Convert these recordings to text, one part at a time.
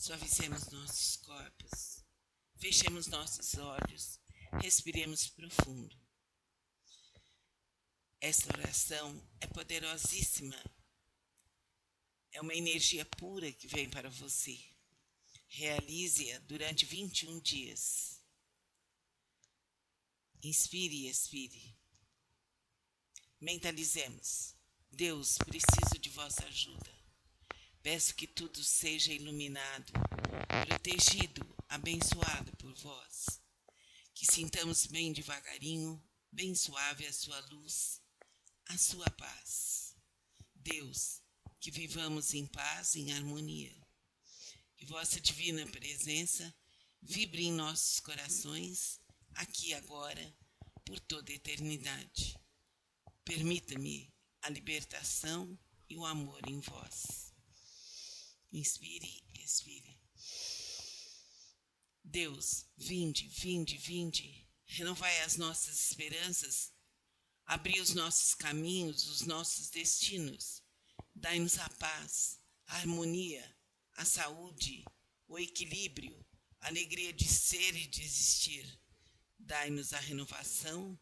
Suavizemos nossos corpos, fechemos nossos olhos, respiremos profundo. Esta oração é poderosíssima, é uma energia pura que vem para você. Realize-a durante 21 dias. Inspire e expire. Mentalizemos. Deus, preciso de vossa ajuda. Peço que tudo seja iluminado, protegido, abençoado por vós. Que sintamos bem devagarinho, bem suave a sua luz, a sua paz. Deus, que vivamos em paz, em harmonia. Que vossa divina presença vibre em nossos corações, aqui e agora, por toda a eternidade. Permita-me a libertação e o amor em vós. Inspire e expire. Deus, vinde, vinde, vinde, renovai as nossas esperanças, abri os nossos caminhos, os nossos destinos, dai-nos a paz, a harmonia, a saúde, o equilíbrio, a alegria de ser e de existir. Dai-nos a renovação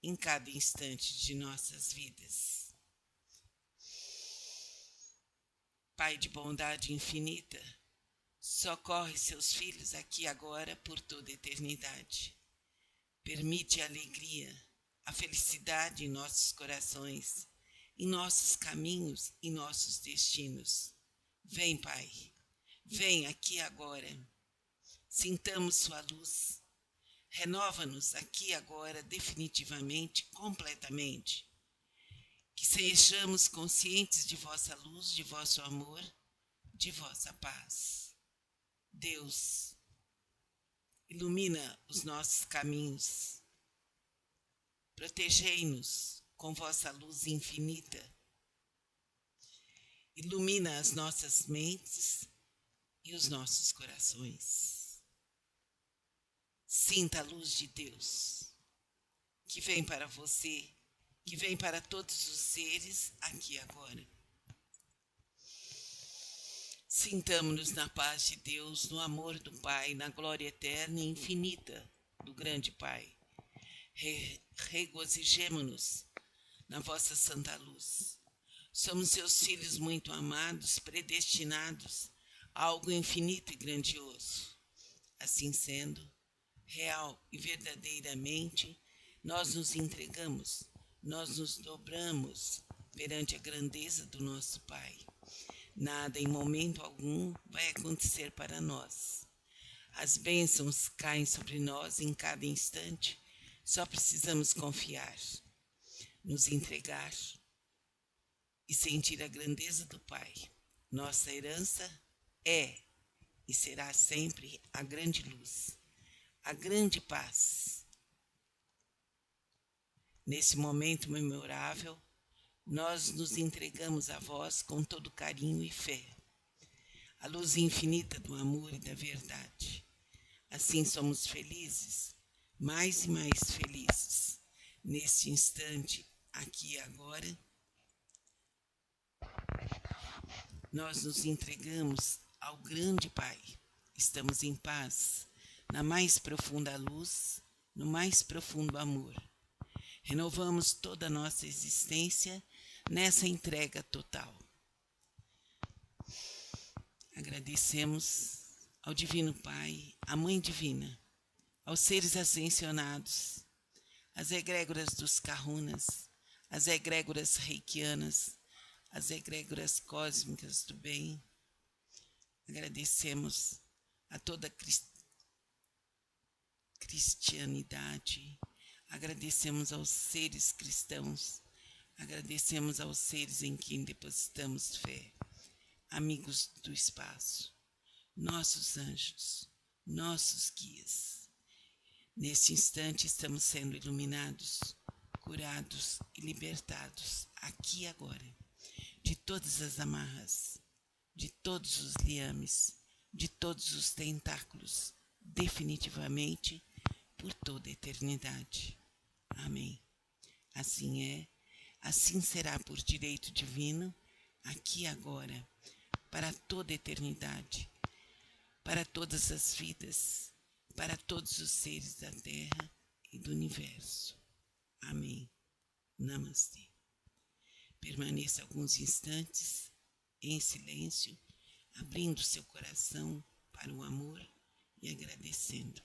em cada instante de nossas vidas. Pai de bondade infinita, socorre seus filhos aqui e agora por toda a eternidade. Permite a alegria, a felicidade em nossos corações, em nossos caminhos e nossos destinos. Vem, Pai, vem aqui e agora. Sintamos sua luz. Renova-nos aqui e agora definitivamente, completamente. Que sejamos conscientes de vossa luz, de vosso amor, de vossa paz. Deus, ilumina os nossos caminhos. Protegei-nos com vossa luz infinita. Ilumina as nossas mentes e os nossos corações. Sinta a luz de Deus, que vem para você, que vem para todos os seres aqui e agora. Sintamo-nos na paz de Deus, no amor do Pai, na glória eterna e infinita do grande Pai. Regozijemo-nos na vossa santa luz. Somos seus filhos muito amados, predestinados a algo infinito e grandioso. Assim sendo, real e verdadeiramente, nós nos entregamos, nós nos dobramos perante a grandeza do nosso Pai. Nada, em momento algum, vai acontecer para nós. As bênçãos caem sobre nós em cada instante, só precisamos confiar, nos entregar e sentir a grandeza do Pai. Nossa herança é e será sempre a grande luz, a grande paz. Nesse momento memorável, nós nos entregamos a vós com todo carinho e fé, a luz infinita do amor e da verdade. Assim somos felizes, mais e mais felizes, neste instante, aqui e agora. Nós nos entregamos ao grande Pai. Estamos em paz, na mais profunda luz, no mais profundo amor. Renovamos toda a nossa existência nessa entrega total. Agradecemos ao Divino Pai, à Mãe Divina, aos seres ascensionados, às egrégoras dos Kahunas, às egrégoras reikianas, às egrégoras cósmicas do bem. Agradecemos a toda a cristianidade, agradecemos aos seres cristãos, agradecemos aos seres em quem depositamos fé, amigos do espaço, nossos anjos, nossos guias. Neste instante estamos sendo iluminados, curados e libertados, aqui e agora, de todas as amarras, de todos os liames, de todos os tentáculos, definitivamente, por toda a eternidade. Amém. Assim é, assim será por direito divino, aqui e agora, para toda a eternidade. para todas as vidas, para todos os seres da Terra e do Universo. Amém. Namastê. Permaneça alguns instantes em silêncio, abrindo seu coração para o amor e agradecendo.